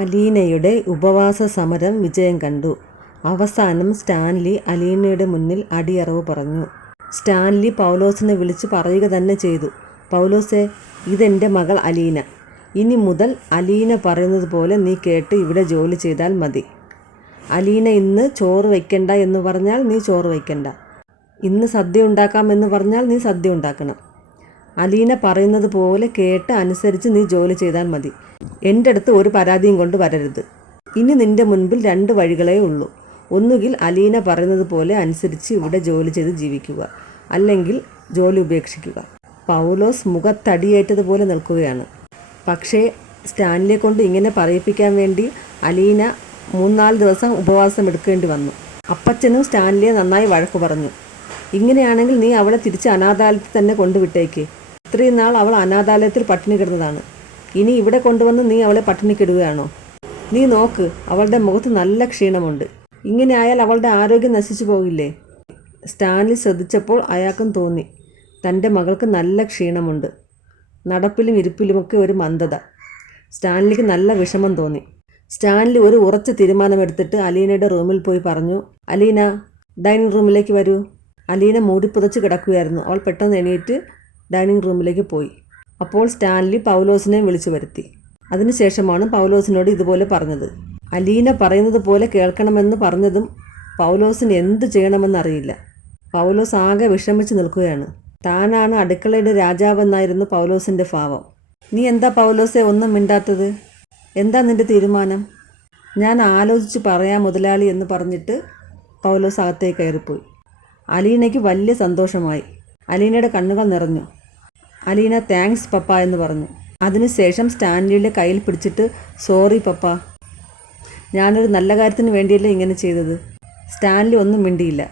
അലീനയുടെ ഉപവാസ സമരം വിജയം കണ്ടു. അവസാനം സ്റ്റാൻലി അലീനയുടെ മുന്നിൽ അടിയറവ് പറഞ്ഞു. സ്റ്റാൻലി പൗലോസിനെ വിളിച്ച് പറയുക തന്നെ ചെയ്തു. പൗലോസേ, ഇതെൻ്റെ മകൾ അലീന. ഇനി മുതൽ അലീന പറയുന്നത് പോലെ നീ കേട്ട് ഇവിടെ ജോലി ചെയ്താൽ മതി. അലീന ഇന്ന് ചോറ് വയ്ക്കണ്ട എന്ന് പറഞ്ഞാൽ നീ ചോറ് വയ്ക്കണ്ട. ഇന്ന് സദ്യ ഉണ്ടാക്കാം എന്ന് പറഞ്ഞാൽ നീ സദ്യ ഉണ്ടാക്കണം. അലീന പറയുന്നത് പോലെ കേട്ട് അനുസരിച്ച് നീ ജോലി ചെയ്താൽ മതി. എൻ്റെ അടുത്ത് ഒരു പരാതിയും കൊണ്ട് വരരുത്. ഇനി നിൻ്റെ മുൻപിൽ 2 വഴികളേ ഉള്ളൂ. ഒന്നുകിൽ അലീന പറയുന്നത് പോലെ അനുസരിച്ച് ഇവിടെ ജോലി ചെയ്ത് ജീവിക്കുക, അല്ലെങ്കിൽ ജോലി ഉപേക്ഷിക്കുക. പൗലോസ് മുഖത്തടിയേറ്റതുപോലെ നിൽക്കുകയാണ്. പക്ഷേ സ്റ്റാൻലിയെ കൊണ്ട് ഇങ്ങനെ പറയിപ്പിക്കാൻ വേണ്ടി അലീന 3-4 ദിവസം ഉപവാസം എടുക്കേണ്ടി വന്നു. അപ്പച്ചനും സ്റ്റാൻലിയെ നന്നായി വഴക്കു പറഞ്ഞു. ഇങ്ങനെയാണെങ്കിൽ നീ അവളെ തിരിച്ച് അനാഥാലയത്തിൽ തന്നെ കൊണ്ടുവിട്ടേക്ക്. ഇത്രയും നാൾ അവൾ അനാഥാലയത്തിൽ പട്ടിണി കിടന്നതാണ്. ഇനി ഇവിടെ കൊണ്ടുവന്ന് നീ അവളെ പട്ടിണിക്കിടുകയാണോ? നീ നോക്ക്, അവളുടെ മുഖത്ത് നല്ല ക്ഷീണമുണ്ട്. ഇങ്ങനെ ആയാൽ അവളുടെ ആരോഗ്യം നശിച്ചു പോകില്ലേ? സ്റ്റാൻലി ശ്രദ്ധിച്ചപ്പോൾ അയാൾക്കും തോന്നി തൻ്റെ മകൾക്ക് നല്ല ക്ഷീണമുണ്ട്. നടപ്പിലും ഇരിപ്പിലുമൊക്കെ ഒരു മന്ദത. സ്റ്റാൻലിക്ക് നല്ല വിഷമം തോന്നി. സ്റ്റാൻലി ഒരു ഉറച്ച തീരുമാനമെടുത്തിട്ട് അലീനയുടെ റൂമിൽ പോയി പറഞ്ഞു, അലീന, ഡൈനിങ് റൂമിലേക്ക് വരൂ. അലീന മൂടിപ്പുതച്ച് കിടക്കുകയായിരുന്നു. അവൾ പെട്ടെന്ന് എണീറ്റ് ഡൈനിങ് റൂമിലേക്ക് പോയി. അപ്പോൾ സ്റ്റാൻലി പൗലോസിനെ വിളിച്ചു വരുത്തി. അതിനുശേഷമാണ് പൗലോസിനോട് ഇതുപോലെ പറഞ്ഞത്. അലീന പറയുന്നത് പോലെ കേൾക്കണമെന്ന് പറഞ്ഞതും പൗലോസിന് എന്തു ചെയ്യണമെന്നറിയില്ല. പൗലോസ് ആകെ വിഷമിച്ച് നിൽക്കുകയാണ്. താനാണ് അടുക്കളയുടെ രാജാവെന്നായിരുന്നു പൗലോസിൻ്റെ ഭാവം. നീ എന്താ പൗലോസെ ഒന്നും മിണ്ടാത്തത്? എന്താ നിൻ്റെ തീരുമാനം? ഞാൻ ആലോചിച്ച് പറയാം മുതലാളി എന്ന് പറഞ്ഞിട്ട് പൗലോസ് അകത്തേക്ക് കയറിപ്പോയി. അലീനയ്ക്ക് വലിയ സന്തോഷമായി. അലീനയുടെ കണ്ണുകൾ നിറഞ്ഞു. അലീന താങ്ക്സ് പപ്പ എന്ന് പറഞ്ഞു. അതിനുശേഷം സ്റ്റാൻലിയുടെ കയ്യിൽ പിടിച്ചിട്ട് സോറി പപ്പ, ഞാനൊരു നല്ല കാര്യത്തിന് വേണ്ടിയല്ലേ ഇങ്ങനെ ചെയ്തത്. സ്റ്റാൻലി ഒന്നും മിണ്ടിയില്ല.